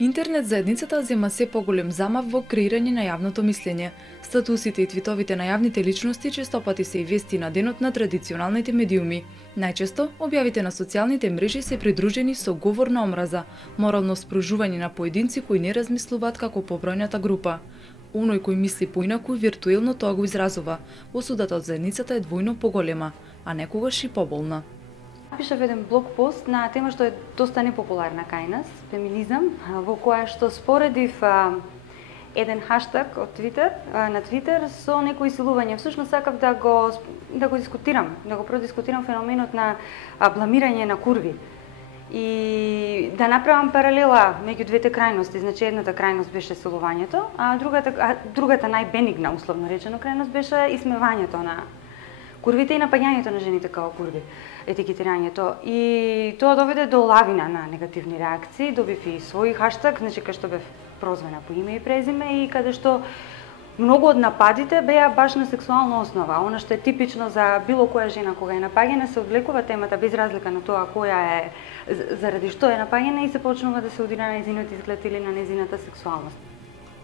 Интернет заедницата зема се поголем замав во креирање на јавното мислење. Статусите и твитовите на јавните личности честопати се и вести на денот на традиционалните медиуми. Најчесто, објавите на социјалните мрежи се придружени со говор на омраза, морално спружување на поединци кои не размислуваат како побројната група. Оној кој мисли поинаку виртуелно тоа го изразува. Осудата од заедницата е двојно поголема, а некогаш и поболна. Пишав еден блог пост на тема што е доста непопуларна кај нас, феминизам, во која што споредив еден хаштаг од Твитер, на Твитер со некои силување. Всушност сакав да го дискутирам, да го продискутирам феноменот на бламирање на курви. И да направам паралела меѓу двете крајности, значи едната крајност беше силувањето, а другата најбенигна, условно речено, крајност беше исмевањето на курвите и напаѓањето на жените као курви, етикетирањето. И тоа доведе до лавина на негативни реакции, добив и свој хаштаг, значи кај што бев прозвана по име и презиме и каде што многу од нападите беа баш на сексуална основа. Она што е типично за било која жена кога е напаѓана, се одвлекува темата без разлика на тоа која е, заради што е напаѓана и се почнува да се удира на нејзиниот изглед или на нејзината сексуалност.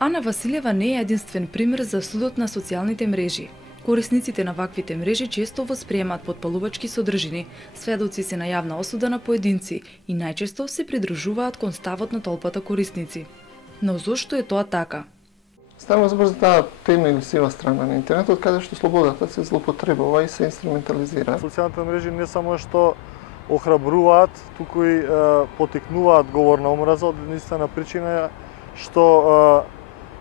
Ана Василева не е единствен пример за судот на социјалните мрежи. Корисниците на ваквите мрежи често восприемаат потпалувачки содржини, сведоци се на јавна осуда на поединци и најчесто се придружуваат кон ставот на толпата корисници. Но зошто е тоа така? Станува збор за таа темна или сива страна на интернетот, каде што слободата се злоупотребува и се инструментализира. Социјалните мрежи не само што охрабруваат, туку и потикнуваат говор на омраза од единствена причина што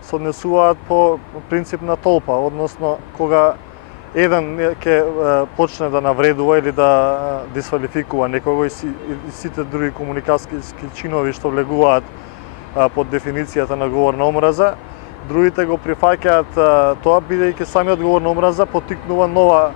се однесуваат по принцип на толпа, односно кога еден ќе почне да навредува или да дисквалификува некого и сите други комуникацијски чинови што влегуваат под дефиницијата на говор на омраза, другите го прифаќаат тоа бидејќи самиот говор на омраза поттикнува нова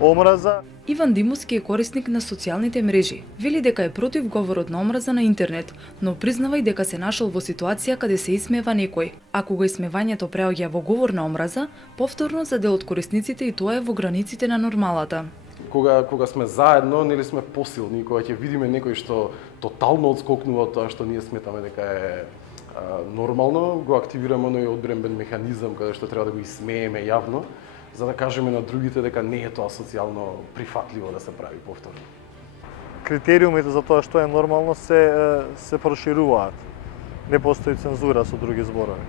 омраза. Иван Димовски е корисник на социјалните мрежи. Вели дека е против говорот на омраза на интернет, но признава и дека се нашол во ситуација каде се исмева некој. А кога исмевањето преоѓа во говор на омраза, повторно за дел од корисниците и тоа е во границите на нормалата. Кога сме заедно, нели сме посилни, кога ќе видиме некој што тотално одскокнува од тоа што ние сметаме дека е нормално, го активираме оној одбрембен механизам каде што треба да го исмееме јавно, за да кажеме на другите дека не е тоа социјално прифатливо да се прави повторно. Критериумите за тоа што е нормално се прошируваат. Не постои цензура со други зборови.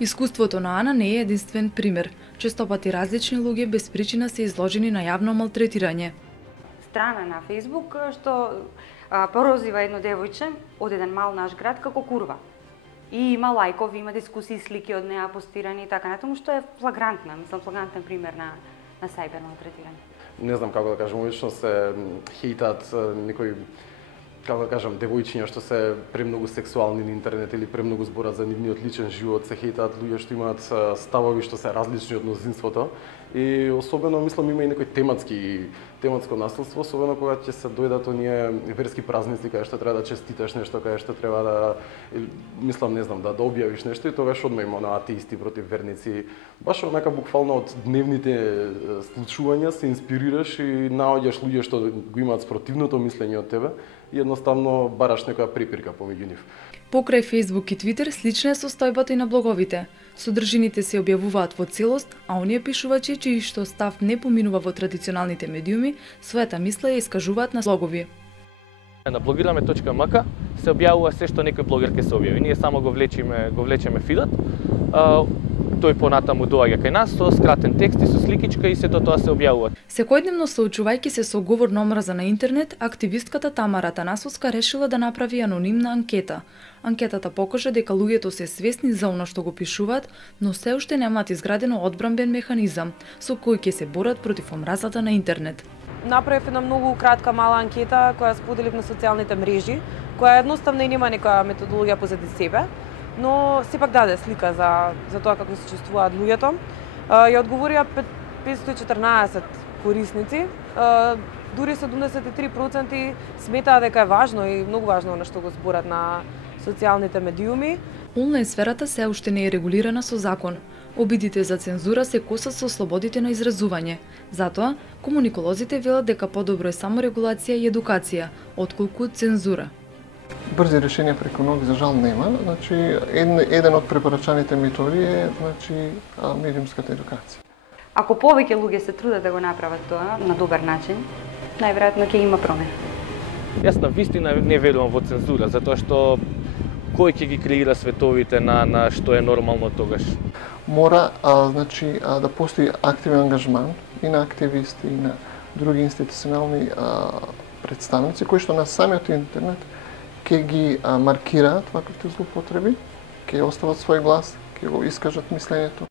Искуството на Ана не е единствен пример. Честопати различни луѓе без причина се изложени на јавно малтретирање. Страна на Фејсбук што прозива едно девојче од еден мал наш град како курва. И има лајкови, има дискусии, слики од неа постирани и така натаму, што е флагрантна, флагрантен пример на сајбер малтретирање. Не знам како да кажам, лично се хейтаат некои, како да кажам, девојчиња што се премногу сексуални на интернет или премногу зборат за нивниот личен живот, се хейтаат луѓе што имаат ставови што се различни од мнозинството. И особено мислам има и некој тематско наследство, особено кога ќе се дојдат оние верски празници каде што треба да честиташ нешто, каде што треба да мислам не знам да објавиш нешто и тогаш одма има на атеисти против верници. Баш онака буквално од дневните случувања се инспирираш и наоѓаш луѓе што го имаат спротивното мислење од тебе и едноставно бараш некоја препирка помеѓу нив. Покрај Facebook и Twitter слична е состојбата и на блоговите. Содржините се објавуваат во целост, а оние пишувачи чиј што став не поминува во традиционалните медиуми, својата мисла ја искажуваат на блогови. На blogirame.mk се објавува се што некој блогер ќе се објави. Ние само го влечеме фидот. Тој понатаму доаѓа кај нас со скратен текст и со сликичка и сето тоа се објавува. Секојдневно соочувајќи се со говор на омраза на интернет, активистката Тамара Танасовска решила да направи анонимна анкета. Анкетата покажа дека луѓето се свесни за она што го пишуваат, но се уште немаат изградено одбрамбен механизам со кој ќе се борат против омразата на интернет. Направив една многу кратка мала анкета која споделив на социјалните мрежи, која едноставно и нема некоја методологија позади себе, но сепак даде слика за тоа како се чувствуваат луѓето. Ја одговорија 514 корисници, дури 73% сметаа дека е важно и многу важно она што го зборат на социјалните медиуми. Онлайн сферата се уште не е регулирана со закон. Обидите за цензура се косат со слободите на изразување. Затоа, комуниколозите велат дека подобро е саморегулација и едукација, отколку цензура. Брзи решенија преку ноќ за жал нема. Значи еден од препорачаните методи е медиумската едукација. Ако повеќе луѓе се трудат да го направат тоа на добар начин, најверојатно ќе има промена. Јас на вистина не верувам во цензура, затоа што кој ќе ги креира световите на што е нормално тогаш? Мора да постои активен ангажман и на активисти и на други институционални представници кои што на самиот интернет ќе ги маркираат ваквите злоупотреби, ќе остават свој глас, ќе го искажат мислењето,